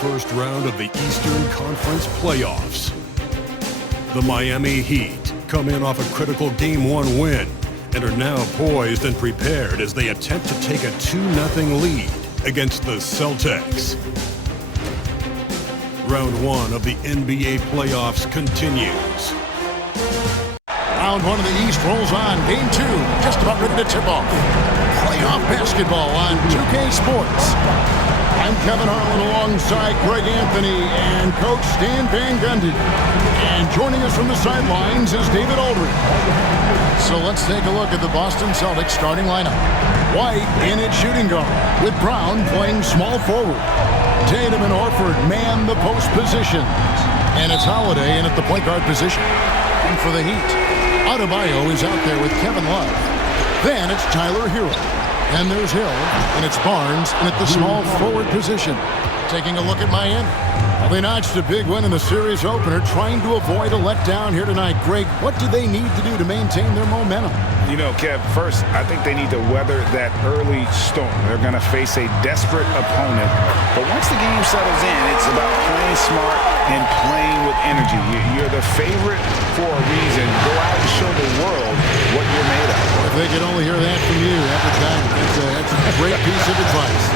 first round of the Eastern Conference playoffs. The Miami Heat come in off a critical Game 1 win and are now poised and prepared as they attempt to take a 2-0 lead against the Celtics. Round 1 of the NBA playoffs continues. Round 1 of the East rolls on. Game 2 just about ready to tip off. Playoff basketball on 2K Sports. I'm Kevin Harlan alongside Greg Anthony and Coach Stan Van Gundy. And joining us from the sidelines is David Aldridge. So let's take a look at the Boston Celtics starting lineup. White in at shooting guard, with Brown playing small forward. Tatum and Horford man the post positions. And it's Holiday in at the point guard position. And for the Heat, Adebayo is out there with Kevin Love. Then it's Tyler Hero. And there's Hill, and it's Barnes in at the small forward position. Taking a look at Miami. Well, they notched a big win in the series opener, trying to avoid a letdown here tonight. Greg, what do they need to do to maintain their momentum? You know, Kev, first, I think they need to weather that early storm. They're going to face a desperate opponent. But once the game settles in, it's about playing smart and playing with energy. You're the favorite for a reason. Go out and show the world what you're made of. If they could only hear that from you every time, that's a great piece of advice.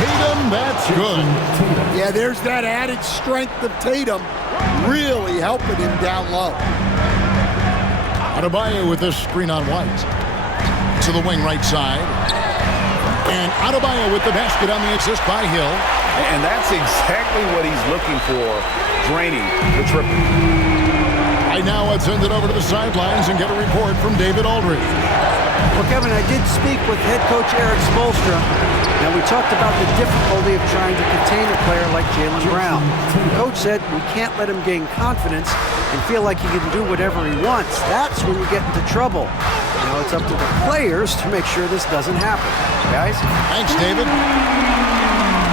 Tatum, that's good. Yeah, there's that added strength of Tatum really helping him down low. Adebayo with this screen on White. To the wing right side. And Adebayo with the basket on the assist by Hill. And that's exactly what he's looking for, draining the triple. Right now, let's send it over to the sidelines and get a report from David Aldridge. Well, Kevin, I did speak with head coach Eric Spoelstra. Now, we talked about the difficulty of trying to contain a player like Jaylen Brown. The coach said we can't let him gain confidence and feel like he can do whatever he wants. That's when you get into trouble. Now, it's up to the players to make sure this doesn't happen. Guys? Thanks, David.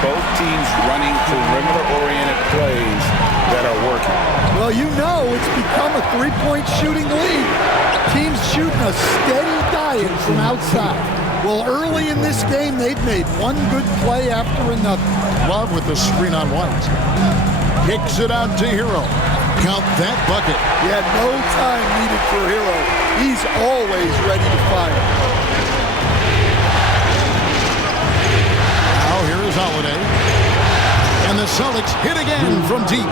Both teams running perimeter-oriented plays that are working. Well, you know it's become a three-point shooting league. Teams shooting a steady diet from outside. Well, early in this game, they've made one good play after another. Love with the screen on White. Kicks it out to Hero. Count that bucket. Yeah, no time needed for Hero. He's always ready to fire. Now here is Holiday. And the Celtics hit again from deep.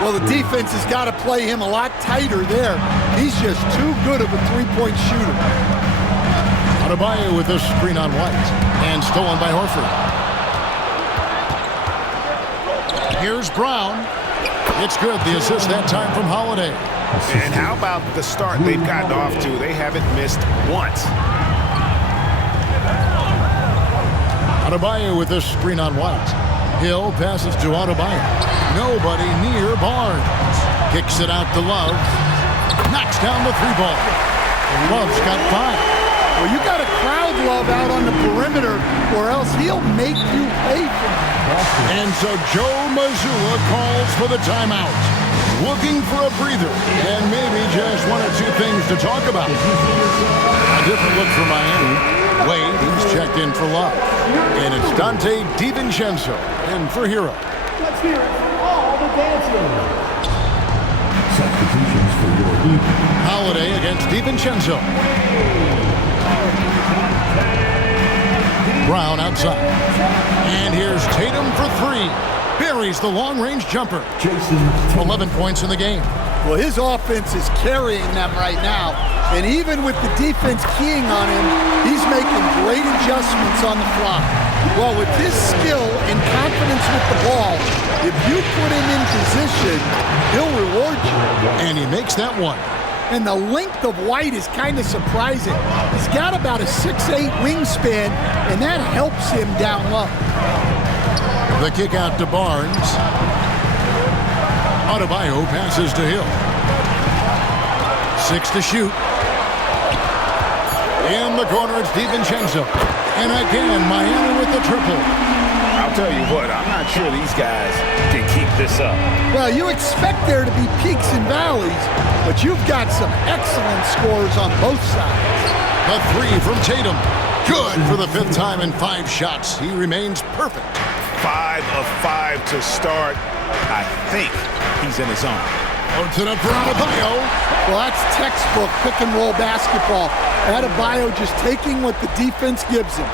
Well, the defense has got to play him a lot tighter there. He's just too good of a three-point shooter. Adebayo with this screen on White. And stolen by Horford. Here's Brown. It's good. The assist that time from Holiday. And how about the start they've gotten off to? They haven't missed once. Adebayo with this screen on White. Hill passes to Adebayo. Nobody near Barnes. Kicks it out to Love. Knocks down the three ball. Love's got 5. Well, you got to crowd Love out on the perimeter, or else he'll make you pay for it. And so Joe Mazzulla calls for the timeout. Looking for a breather, and maybe just one or two things to talk about. A different look for Miami. Wade, he's checked in for Love. And it's Dante DiVincenzo in for Hero. Let's hear it for all the dancers. Substitutions for your team. Holiday against DiVincenzo. Brown outside. And here's Tatum for 3. Buries the long-range jumper. 11 points in the game. Well, his offense is carrying them right now. And even with the defense keying on him, he's making great adjustments on the fly. Well, with his skill and confidence with the ball, if you put him in position, he'll reward you. And he makes that one. And the length of White is kind of surprising. He's got about a 6'8" wingspan, and that helps him down low. The kick out to Barnes. Adebayo passes to Hill. 6 to shoot. In the corner, it's DiVincenzo. And again, Miami with the triple. I'll tell you what, I'm not sure these guys can keep this up. Well, you expect there to be peaks and valleys, but you've got some excellent scores on both sides. The 3 from Tatum. Good for the 5th time in 5 shots. He remains perfect. 5 of 5 to start. I think he's in his zone. Puts it up for Adebayo. Well, that's textbook pick-and-roll basketball. Adebayo just taking what the defense gives him.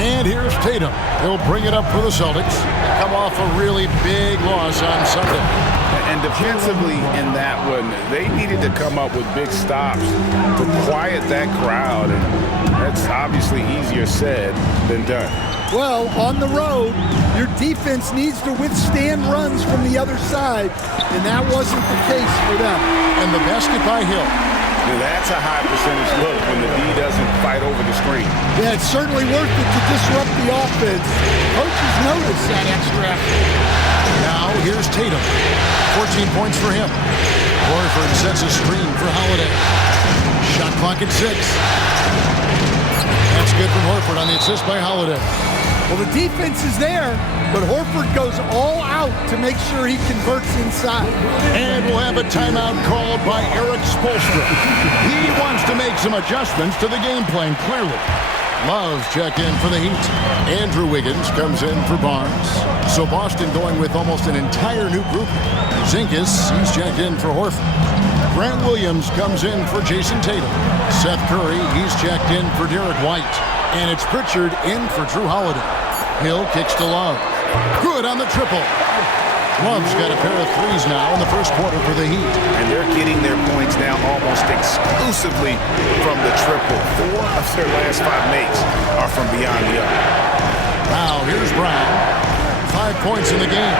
And here's Tatum. He'll bring it up for the Celtics. Come off a really big loss on Sunday. And defensively in that one, they needed to come up with big stops to quiet that crowd. And that's obviously easier said than done. Well, on the road, your defense needs to withstand runs from the other side, and that wasn't the case for them. And the basket by Hill. That's a high percentage look when the D doesn't fight over the screen. Yeah, it's certainly worth it to disrupt the offense. Coaches notice that extra effort. Now here's Tatum. 14 points for him. Horford sets a screen for Holiday. Shot clock at 6. That's good from Horford on the assist by Holiday. Well, the defense is there, but Horford goes all out to make sure he converts inside. And we'll have a timeout called by Eric Spoelstra. He wants to make some adjustments to the game plan, clearly. Love's checked in for the Heat. Andrew Wiggins comes in for Barnes. So Boston going with almost an entire new group. Zingas, he's checked in for Horford. Grant Williams comes in for Jason Tatum. Seth Curry, he's checked in for Derek White. And it's Pritchard in for Drew Holiday. Hill kicks to Love. Good on the triple. Love's got a pair of threes now in the first quarter for the Heat. And they're getting their points now almost exclusively from the triple. 4 of their last 5 makes are from beyond the arc. Now here's Brown. 5 points in the game.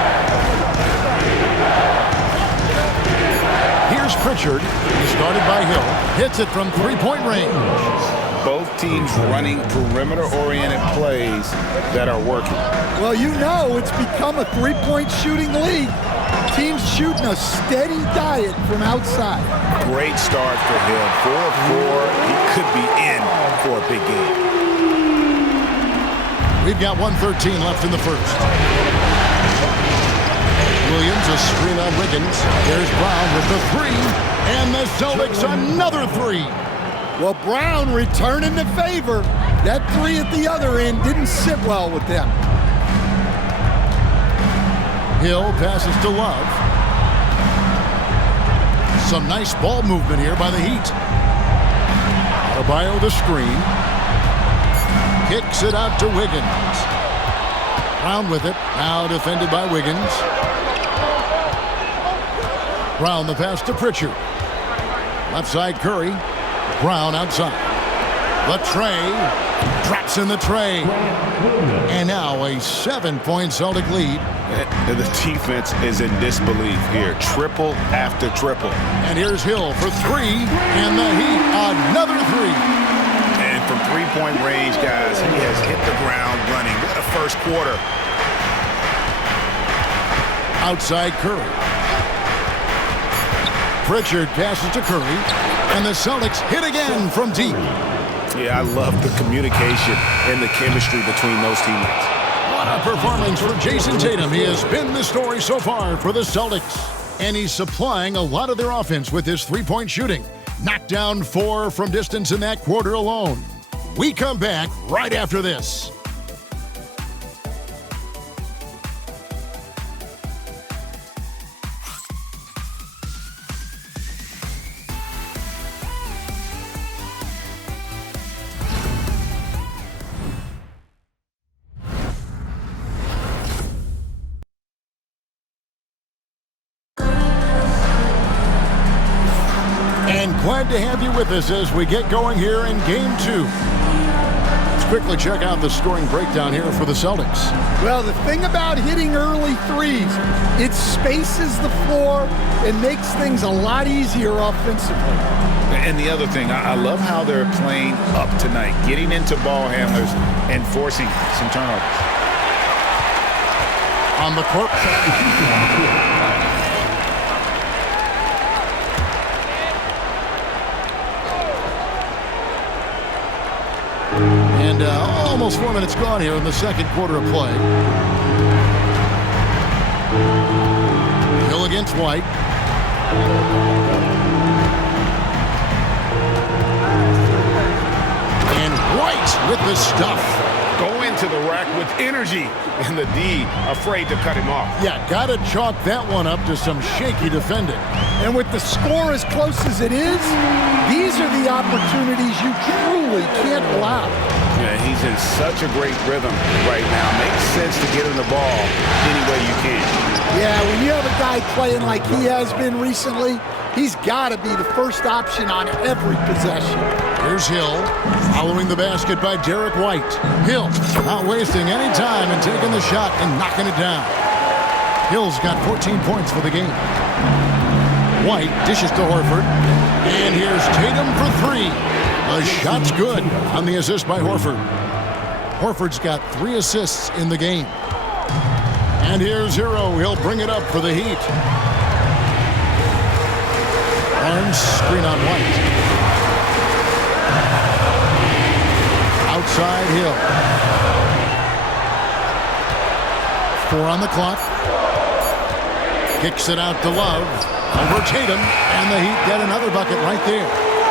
Here's Pritchard. He started by Hill. Hits it from three-point range. Both teams running perimeter-oriented plays that are working. Well, you know it's become a three-point shooting league. Teams shooting a steady diet from outside. Great start for him. 4 of 4. He could be in for a big game. We've got 1:13 left in the first. Williams, a screen on Wiggins. There's Brown with the three. And the Celtics another three. Well, Brown returning the favor. That three at the other end didn't sit well with them. Hill passes to Love. Some nice ball movement here by the Heat. Adebayo the screen. Kicks it out to Wiggins. Brown with it. Now defended by Wiggins. Brown the pass to Pritchard. Left side Curry. Brown outside. The tray. Drops in the tray. And now a 7-point Celtic lead. The defense is in disbelief here. Triple after triple. And here's Hill for three. And the Heat another three. And from three-point range, guys, he has hit the ground running. What a first quarter. Outside Curry. Pritchard passes to Curry. And the Celtics hit again from deep. Yeah, I love the communication and the chemistry between those teammates. What a performance for Jason Tatum. He has been the story so far for the Celtics. And he's supplying a lot of their offense with his three-point shooting. Knocked down 4 from distance in that quarter alone. We come back right after this. Glad to have you with us as we get going here in Game 2. Let's quickly check out the scoring breakdown here for the Celtics. Well, the thing about hitting early threes, it spaces the floor and makes things a lot easier offensively. And the other thing, I love how they're playing up tonight, getting into ball handlers and forcing some turnovers. On the court. And almost 4 minutes gone here in the second quarter of play. Hill against White. his stuff. Go into the rack with energy, and the D afraid to cut him off. Yeah, gotta chalk that one up to some shaky defending. And with the score as close as it is, these are the opportunities you truly can't allow. Yeah, he's in such a great rhythm right now. Makes sense to get him the ball any way you can. Yeah, when you have a guy playing like he has been recently, he's got to be the first option on every possession. Here's Hill, following the basket by Derek White. Hill, not wasting any time and taking the shot and knocking it down. Hill's got 14 points for the game. White dishes to Horford, and here's Tatum for three. The shot's good on the assist by Horford. Horford's got 3 assists in the game. And here's Hero. He'll bring it up for the Heat. Barnes, screen on White. Outside Hill. 4 on the clock. Kicks it out to Love. Over Tatum. And the Heat get another bucket right there.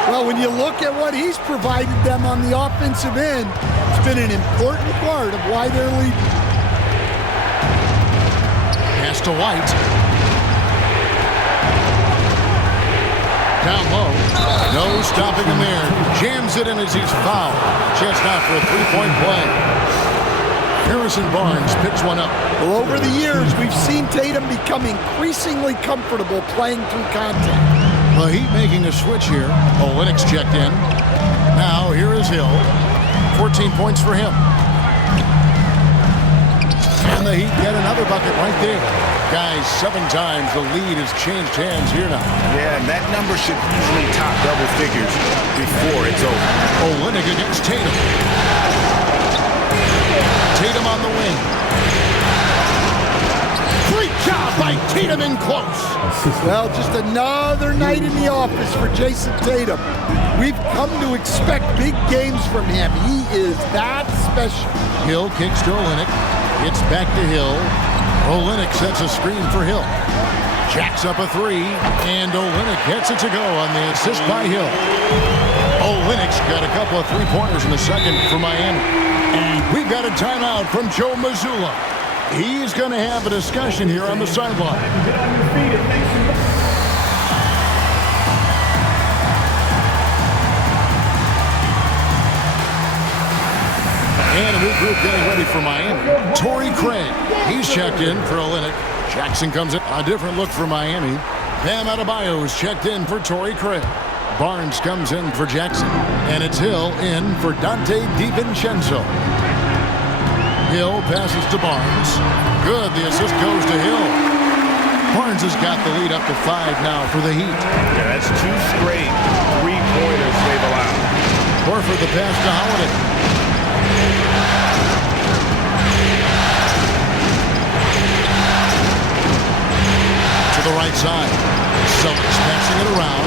Well, when you look at what he's provided them on the offensive end, it's been an important part of why they're leading. Pass to White. Down low. No stopping him there. Jams it in as he's fouled. Chance now for a three-point play. Harrison Barnes picks one up. Well, over the years, we've seen Tatum become increasingly comfortable playing through contact. The Heat making a switch here. Olynyk's checked in. Now here is Hill. 14 points for him. And the Heat get another bucket right there. Guys, 7 times the lead has changed hands here now. Yeah, and that number should easily top double figures before it's over. Olynyk against Tatum. Tatum on the wing. Great job by Tatum in close. Well, just another night in the office for Jason Tatum. We've come to expect big games from him. He is that special. Hill kicks to Olynyk. It's back to Hill. Olynyk sets a screen for Hill. Jacks up a 3, and Olynyk gets it to go on the assist by Hill. Olynyk's got a couple of three-pointers in the second for Miami. And we've got a timeout from Joe Mazzulla. He's going to have a discussion here on the sideline. And a new group getting ready for Miami. Torrey Craig, he's checked in for Olynyk. Jackson comes in, a different look for Miami. Bam Adebayo's checked in for Torrey Craig. Barnes comes in for Jackson. And it's Hill in for Dante DiVincenzo. Hill passes to Barnes. Good, the assist goes to Hill. Barnes has got the lead up to 5 now for the Heat. Yeah, that's 2 straight three-pointers they've allowed. Horford the pass to Holiday. To the right side. Celtics passing it around.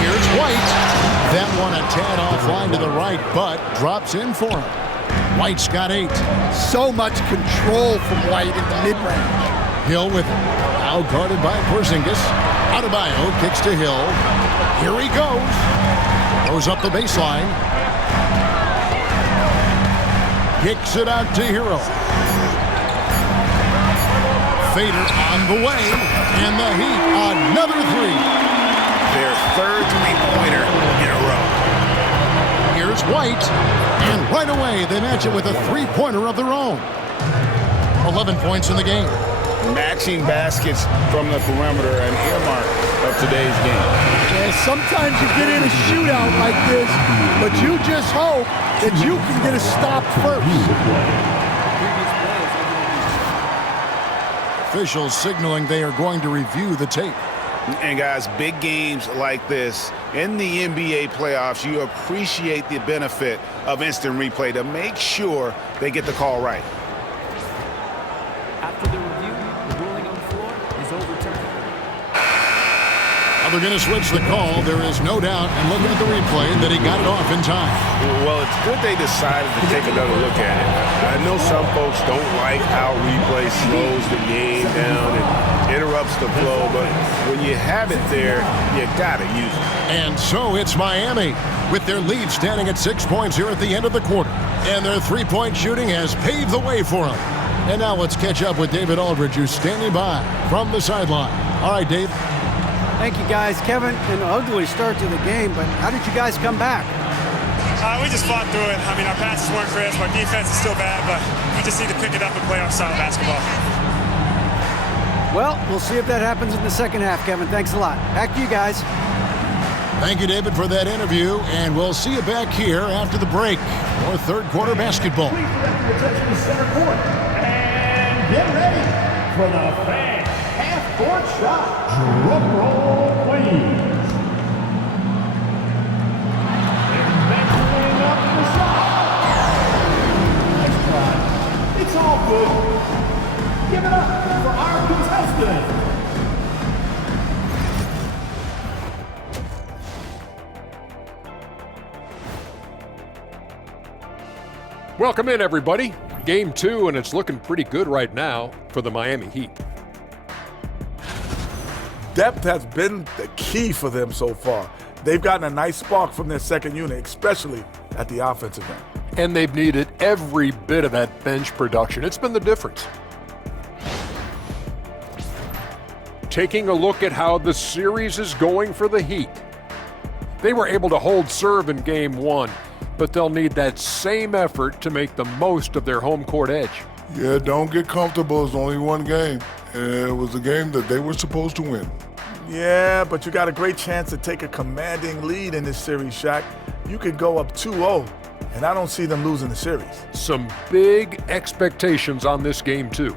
Here's White. That one a tad offline to the right, but drops in for him. White's got 8. So much control from White in the mid-range. Hill with it. Now guarded by Porzingis. Adebayo kicks to Hill. Here he goes. Goes up the baseline. Kicks it out to Hero. Fader on the way. And the Heat, another 3. Their 3rd three-pointer in a row. Here's White. And right away, they match it with a three-pointer of their own. 11 points in the game. Matching baskets from the perimeter, an earmark of today's game. Yeah, sometimes you get in a shootout like this, but you just hope that you can get a stop first. Officials signaling they are going to review the tape. And guys, big games like this in the NBA playoffs, you appreciate the benefit of instant replay to make sure they get the call right. After the review, the ruling on the floor is overturned. Well, they're going to switch the call. There is no doubt, and looking at the replay, that he got it off in time. Well, it's good they decided to take another look at it. I know some folks don't like how replay slows the game down and interrupts the flow, but when you have it there, you got to use it. And so it's Miami, with their lead standing at 6 points here at the end of the quarter. And their three-point shooting has paved the way for them. And now let's catch up with David Aldridge, who's standing by from the sideline. All right, Dave. Thank you, guys. Kevin, an ugly start to the game, but how did you guys come back? We just fought through it. I mean, our passes weren't crisp. Our defense is still bad, but we just need to pick it up and play our style of basketball. Well, we'll see if that happens in the second half, Kevin. Thanks a lot. Back to you guys. Thank you, David, for that interview, and we'll see you back here after the break for third quarter basketball. Please direct your attention to center court. And get ready for the fan half-court shot. Drum roll, please. Advancing up the shot. Nice try. It's all good. Give it up for our contestant. Welcome in, everybody. Game 2, and it's looking pretty good right now for the Miami Heat. Depth has been the key for them so far. They've gotten a nice spark from their second unit, especially at the offensive end. And they've needed every bit of that bench production. It's been the difference. Taking a look at how the series is going for the Heat. They were able to hold serve in Game 1, but they'll need that same effort to make the most of their home court edge. Yeah, don't get comfortable. It's only one game. It was a game that they were supposed to win. Yeah, but you got a great chance to take a commanding lead in this series, Shaq. You could go up 2-0, and I don't see them losing the series. Some big expectations on this game, too.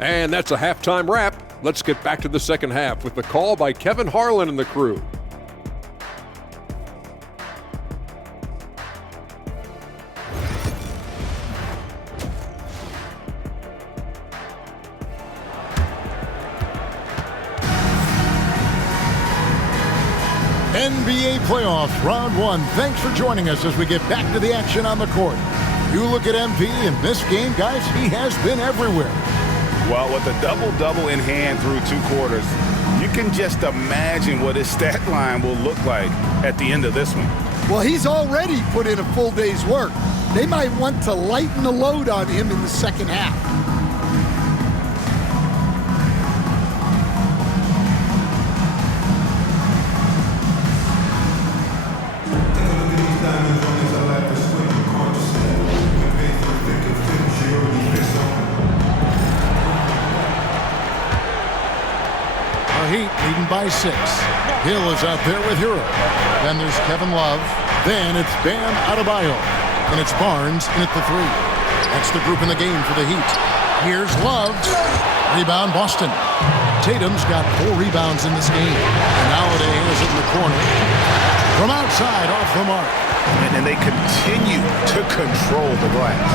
And that's a halftime wrap. Let's get back to the second half with the call by Kevin Harlan and the crew. NBA playoffs, round 1. Thanks for joining us as we get back to the action on the court. You look at MP in this game, guys, he has been everywhere. Well, with a double-double in hand through 2 quarters, you can just imagine what his stat line will look like at the end of this one. Well, he's already put in a full day's work. They might want to lighten the load on him in the second half. Heat leading by 6. Hill is out there with Hero. Then there's Kevin Love. Then it's Bam Adebayo. And it's Barnes in at the 3. That's the group in the game for the Heat. Here's Love. Rebound Boston. Tatum's got 4 rebounds in this game. And Holiday has it in the corner. From outside, off the mark. And they continue to control the glass.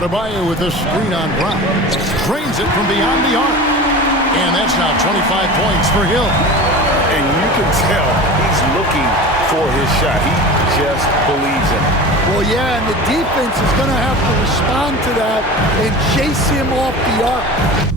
Adebayo with a screen on Brown. Drains it from beyond the arc. And that's now 25 points for Hill. And you can tell he's looking for his shot. He just believes in it. Well, yeah, and the defense is going to have to respond to that and chase him off the arc.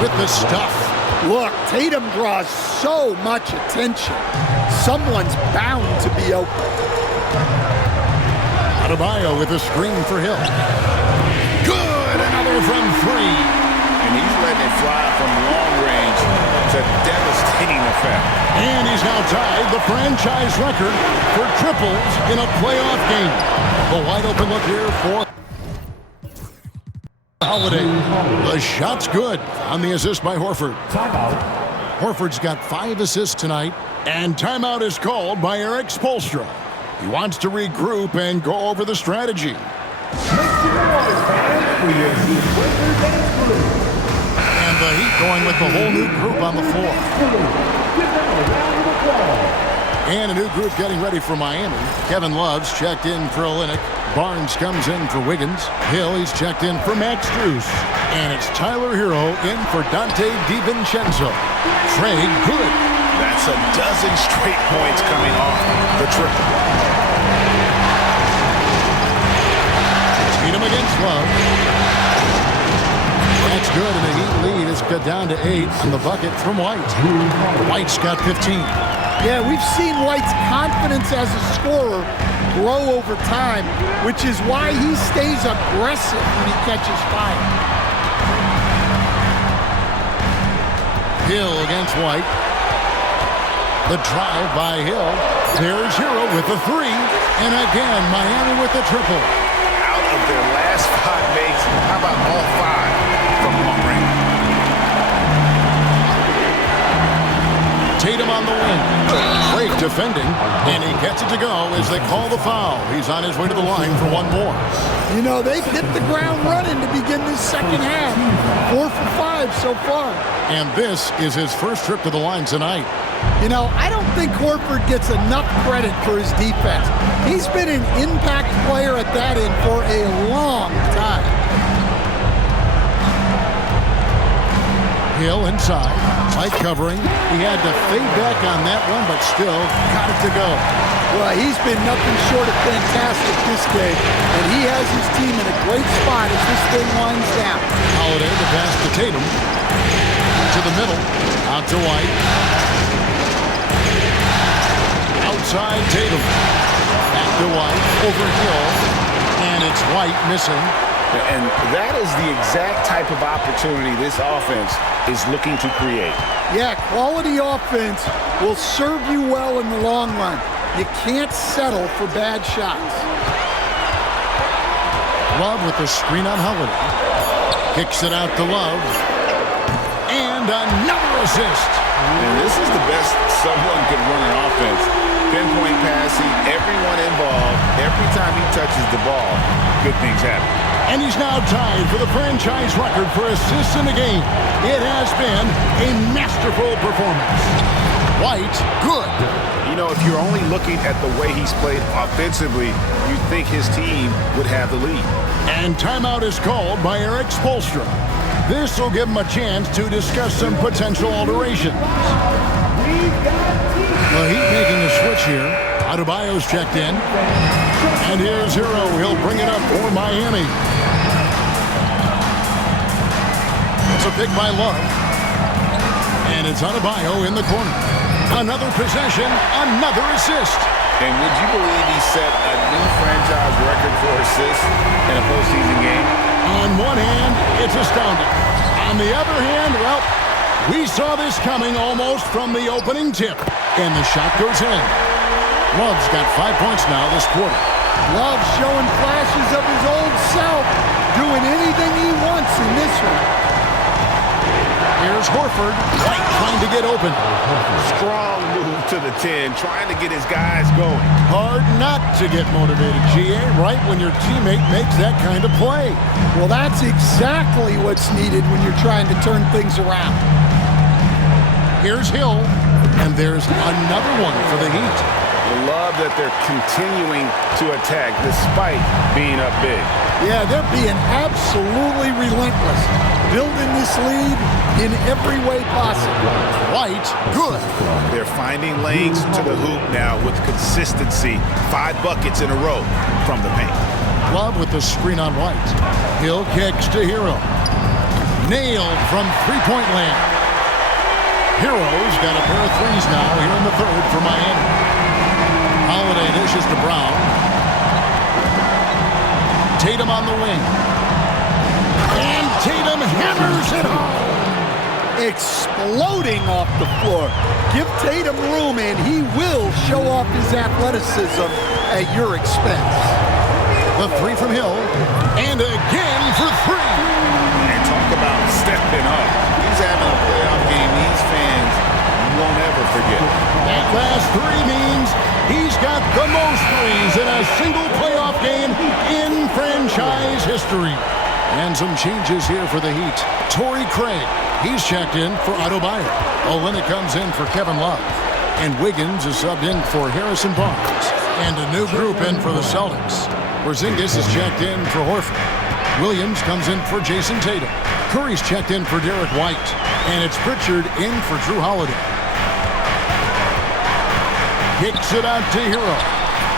with the stuff. Look, Tatum draws so much attention. Someone's bound to be open. Adebayo with a screen for Hill. Good, another from three. And he's letting it fly from long range to devastating effect. And he's now tied the franchise record for triples in a playoff game. The wide open look here for Holiday. The shot's good on the assist by Horford. Timeout. Horford's got 5 assists tonight, and timeout is called by Eric Spoelstra. He wants to regroup and go over the strategy. And the Heat going with the whole new group on the floor. And a new group getting ready for Miami. Kevin Love's checked in for Olynyk. Barnes comes in for Wiggins. Hill, he's checked in for Max Strus. And it's Tyler Hero in for Dante DiVincenzo. Craig Good. That's a dozen straight points coming off the triple. Tatum against Love. That's good, and the Heat lead is cut down to 8 on the bucket from White. White's got 15. Yeah, we've seen White's confidence as a scorer grow over time, which is why he stays aggressive when he catches fire. Hill against White. The drive by Hill. There's Hero with the 3. And again, Miami with the triple. Out of their last 5 makes, how about all 5 from long range? Tatum on the wing. Great defending, and he gets it to go as they call the foul. He's on his way to the line for one more. You know, they've hit the ground running to begin this second half. 4 for 5 so far. And this is his first trip to the line tonight. You know, I don't think Horford gets enough credit for his defense. He's been an impact player at that end for a long time. Hill inside. Light covering. He had to fade back on that one, but still got it to go. Well, he's been nothing short of fantastic this game, and he has his team in a great spot as this thing winds down. Holiday to pass to Tatum. To the middle. Out to White. Outside Tatum. Back to White. Over Hill. And it's White missing. And that is the exact type of opportunity this offense is looking to create. Yeah, quality offense will serve you well in the long run. You can't settle for bad shots. Love with the screen on Holiday. Kicks it out to Love. And another assist. And this is the best someone could run an offense. Pinpoint passing, everyone involved. Every time he touches the ball, good things happen. And he's now tied for the franchise record for assists in the game. It has been a masterful performance. White, good. You know, if you're only looking at the way he's played offensively, you'd think his team would have the lead. And timeout is called by Eric Spoelstra. This will give him a chance to discuss some potential alterations. The Heat making a switch here. Adebayo's checked in. And here's Hero. He'll bring it up for Miami. It's a pick by Love. And it's Adebayo in the corner. Another possession, another assist. And would you believe he set a new franchise record for assists in a postseason game? On one hand, it's astounding. On the other hand, well, we saw this coming almost from the opening tip. And the shot goes in. Love's got 5 points now this quarter. Love showing flashes of his old self, doing anything he wants in this one. Here's Horford. White trying to get open. Strong move to the 10, trying to get his guys going. Hard not to get motivated, GA, right when your teammate makes that kind of play. Well, that's exactly what's needed when you're trying to turn things around. Here's Hill, and there's another one for the Heat. I love that they're continuing to attack despite being up big. Yeah, they're being absolutely relentless, building this lead in every way possible. White, good. They're finding lanes to the hoop now with consistency. 5 buckets in a row from the paint. Love with the screen on White. Hill kicks to Hero. Nailed from three-point land. Heroes got a pair of threes now here in the third for Miami. Holiday dishes to Brown. Tatum on the wing. And Tatum hammers it home. Exploding off the floor. Give Tatum room and he will show off his athleticism at your expense. The three from Hill. And again for three. And talk about stepping up. He's having a playoff game these fans won't ever forget. That last three means he's got the most threes in a single playoff game in franchise history. And some changes here for the Heat. Torrey Craig, he's checked in for Adebayo. Olynyk comes in for Kevin Love. And Wiggins is subbed in for Harrison Barnes. And a new group in for the Celtics. Porzingis is checked in for Horford. Williams comes in for Jason Tatum. Curry's checked in for Derek White. And it's Pritchard in for Drew Holiday. Kicks it out to Hero.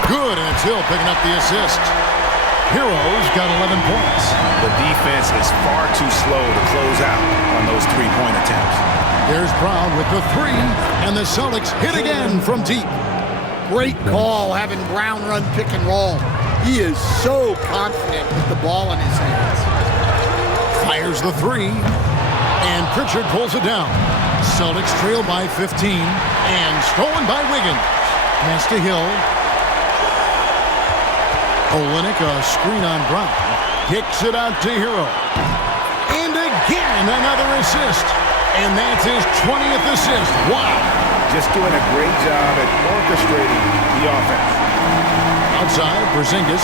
Good, and it's Hill picking up the assist. Hero's got 11 points. The defense is far too slow to close out on those three-point attempts. There's Brown with the three, and the Celtics hit again from deep. Great call having Brown run pick and roll. He is so confident with the ball in his hands. Fires the three, and Pritchard pulls it down. Celtics trail by 15, and stolen by Wiggins. Pass to Hill. Olynyk, a screen on Brown. Kicks it out to Hero. And again, another assist. And that's his 20th assist. Wow. Just doing a great job at orchestrating the offense. Outside, Porzingis.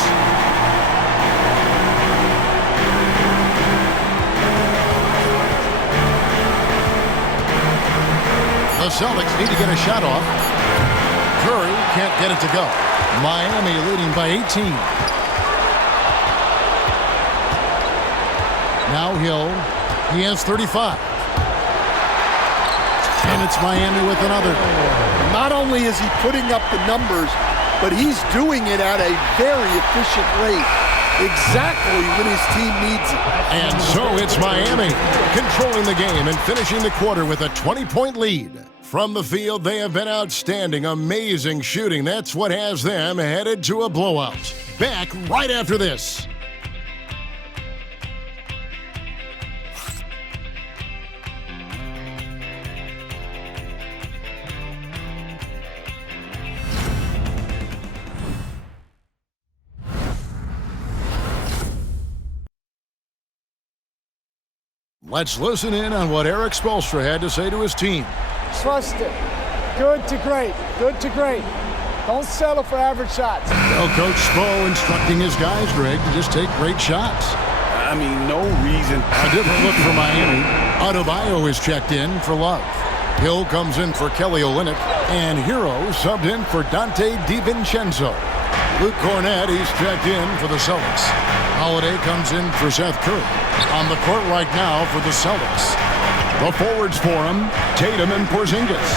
The Celtics need to get a shot off. Curry can't get it to go. Miami leading by 18. Now Hill. He has 35. And it's Miami with another. Not only is he putting up the numbers, but he's doing it at a very efficient rate. Exactly when his team needs it. And so it's Miami controlling the game and finishing the quarter with a 20-point lead. From the field, they have been outstanding, amazing shooting. That's what has them headed to a blowout. Back right after this. Let's listen in on what Eric Spoelstra had to say to his team. Trust it. Good to great. Good to great. Don't settle for average shots. Well, Coach Spo instructing his guys, Greg, to just take great shots. I mean, no reason. A different look for Miami. Adebayo is checked in for Love. Hill comes in for Kelly Olynyk. And Hero subbed in for Dante DiVincenzo. Luke Cornett, he's checked in for the Celtics. Holiday comes in for Seth Curry. On the court right now for the Celtics. The forwards for him, Tatum and Porzingis.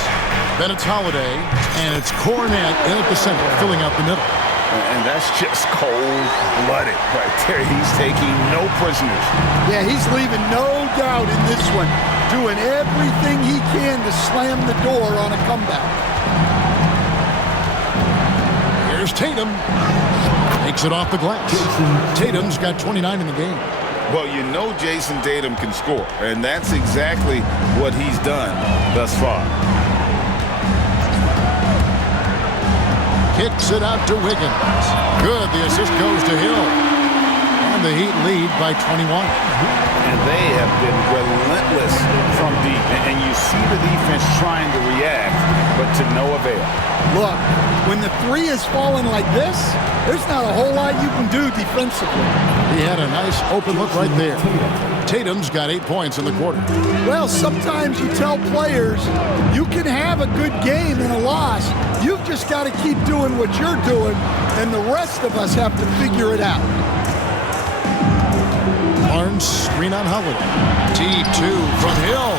Then it's Holiday, and it's Cornett in at the center, filling out the middle. And that's just cold-blooded right there. He's taking no prisoners. Yeah, he's leaving no doubt in this one. Doing everything he can to slam the door on a comeback. Here's Tatum. Takes it off the glass. Tatum's got 29 in the game. Well, you know Jason Tatum can score, and that's exactly what he's done thus far. Kicks it out to Wiggins. Good, the assist goes to Hill. And the Heat lead by 21. And they have been relentless from deep, and you see the defense trying to react, but to no avail. Look, when the three is falling like this, there's not a whole lot you can do defensively. He had a nice open look right there. Tatum's got 8 points in the quarter. Well, sometimes you tell players you can have a good game in a loss. You've just got to keep doing what you're doing, and the rest of us have to figure it out. Barnes, screen on Holiday. Deep two from Hill,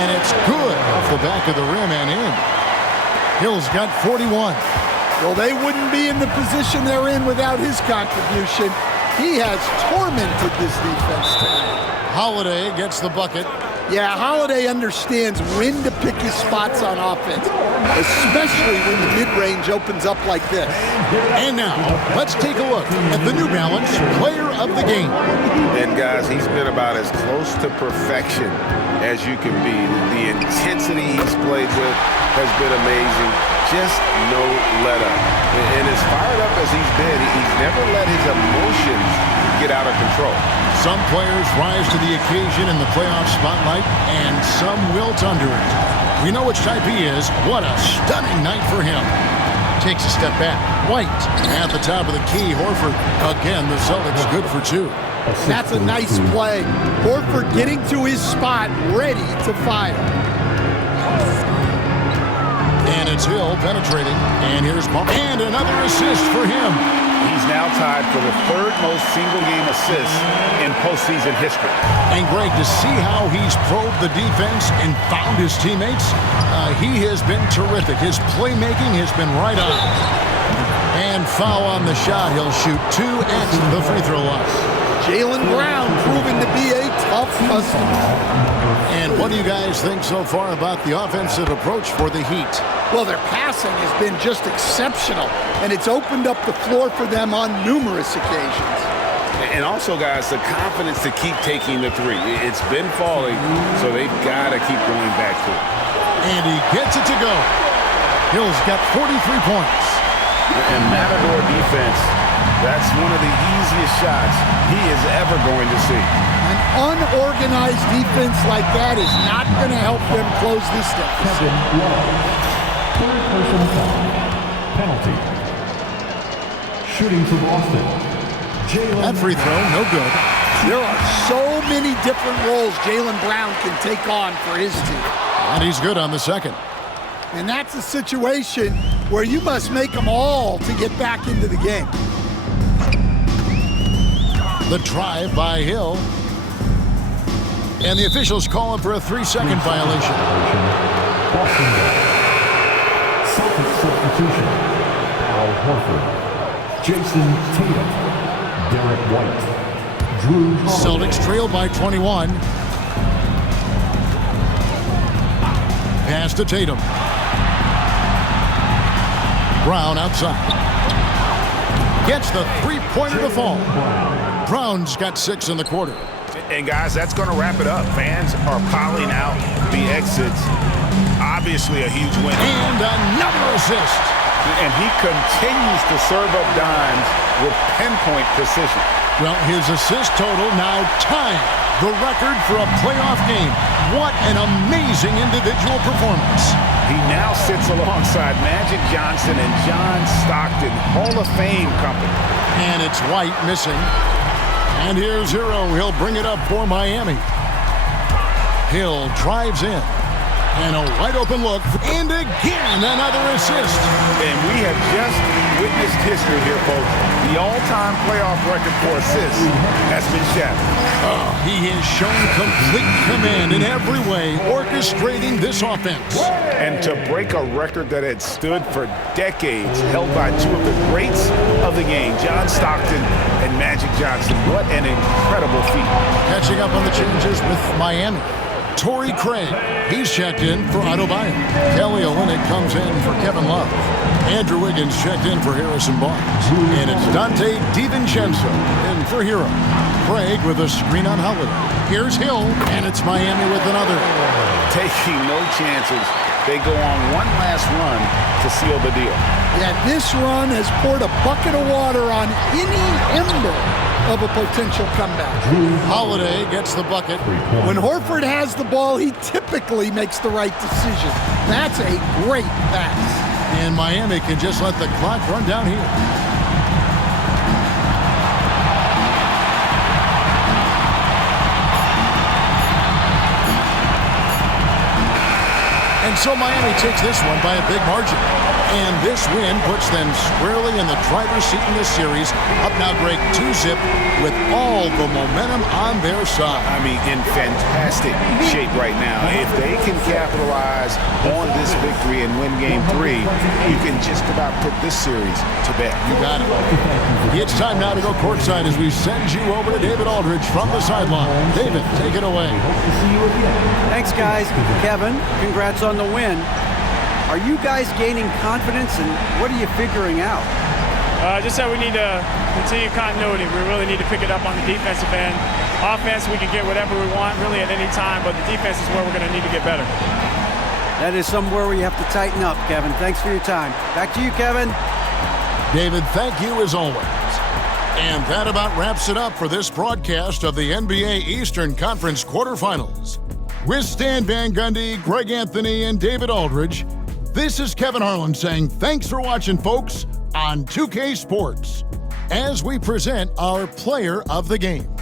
and it's good off the back of the rim and in. Hill's got 41. Well, they wouldn't be in the position they're in without his contribution. He has tormented this defense tonight. Holiday gets the bucket. Yeah, Holiday understands when to pick his spots on offense, especially when the mid-range opens up like this. And now, let's take a look at the New Balance Player of the Game. And guys, he's been about as close to perfection as you can be. The intensity he's played with has been amazing. Just no let-up. And as fired up as he's been, he's never let his emotions get out of control. Some players rise to the occasion in the playoff spotlight, and some wilt under it. We know which type he is. What a stunning night for him. Takes a step back. White at the top of the key. Horford, again, the Celtics good for 2. That's a nice play. Horford getting to his spot, ready to fire. And it's Hill penetrating. And here's Bump. And another assist for him. He's now tied for the 3rd most single-game assists in postseason history. And Greg, to see how he's probed the defense and found his teammates, he has been terrific. His playmaking has been right on. And foul on the shot. He'll shoot 2 at the free throw line. Jaylen Brown proving to be a tough customer. And what do you guys think so far about the offensive approach for the Heat? Well, their passing has been just exceptional, and it's opened up the floor for them on numerous occasions. And also, guys, the confidence to keep taking the 3. It's been falling, so they've got to keep going back to it. And he gets it to go. Hill's got 43 points. And Matador defense, that's one of the easiest shots he is ever going to see. An unorganized defense like that is not going to help them close this deficit. Third personal foul. Penalty. Shooting for Boston. That free throw, no good. There are so many different roles Jaylen Brown can take on for his team. And he's good on the second. And that's a situation where you must make them all to get back into the game. The drive by Hill. And the officials call him for a 3-second violation. Boston. Celtics substitution. Al Horford. Jason Tatum. Derek White. Drew Holiday. Celtics trail by 21. Pass to Tatum. Brown outside. Gets the 3-pointer to fall. Brown's got 6 in the quarter. And guys, that's going to wrap it up. Fans are piling out the exits. Obviously a huge win. And another assist. And he continues to serve up dimes with pinpoint precision. Well, his assist total now tying the record for a playoff game. What an amazing individual performance. He now sits alongside Magic Johnson and John Stockton, Hall of Fame company. And it's White missing. And here's Hero. He'll bring it up for Miami. Hill drives in. And a wide open look. And again, another assist. And we have just witnessed history here, folks. The all-time playoff record for assists has been shattered. He has shown complete command in every way, orchestrating this offense. And to break a record that had stood for decades, held by 2 of the greats of the game, John Stockton and Magic Johnson. What an incredible feat. Catching up on the changes with Miami. Torrey Craig, he's checked in for Adebayo. Kelly Olynyk comes in for Kevin Love. Andrew Wiggins checked in for Harrison Barnes. And it's Dante DiVincenzo in for Hero. Craig with a screen on Holiday. Here's Hill, and it's Miami with another. Taking no chances. They go on one last run to seal the deal. Yeah, this run has poured a bucket of water on any ember of a potential comeback. Holiday gets the bucket. When Horford has the ball, he typically makes the right decision. That's a great pass. And Miami can just let the clock run down here. And so Miami takes this one by a big margin. And this win puts them squarely in the driver's seat in this series. Up now, Greg, 2-zip with all the momentum on their side. I mean, in fantastic shape right now. If they can capitalize on this victory and win Game 3, you can just about put this series to bed. You got it. It's time now to go courtside as we send you over to David Aldridge from the sideline. David, take it away. Thanks, guys. Kevin, congrats on the win. Are you guys gaining confidence, and what are you figuring out? Just that we need to continue continuity. We really need to pick it up on the defensive end. Offense, we can get whatever we want really at any time, but the defense is where we're going to need to get better. That is somewhere where you have to tighten up, Kevin. Thanks for your time. Back to you, Kevin. David, thank you as always. And that about wraps it up for this broadcast of the NBA Eastern Conference quarterfinals. With Stan Van Gundy, Greg Anthony, and David Aldridge, this is Kevin Harlan saying thanks for watching, folks, on 2K Sports, as we present our player of the game.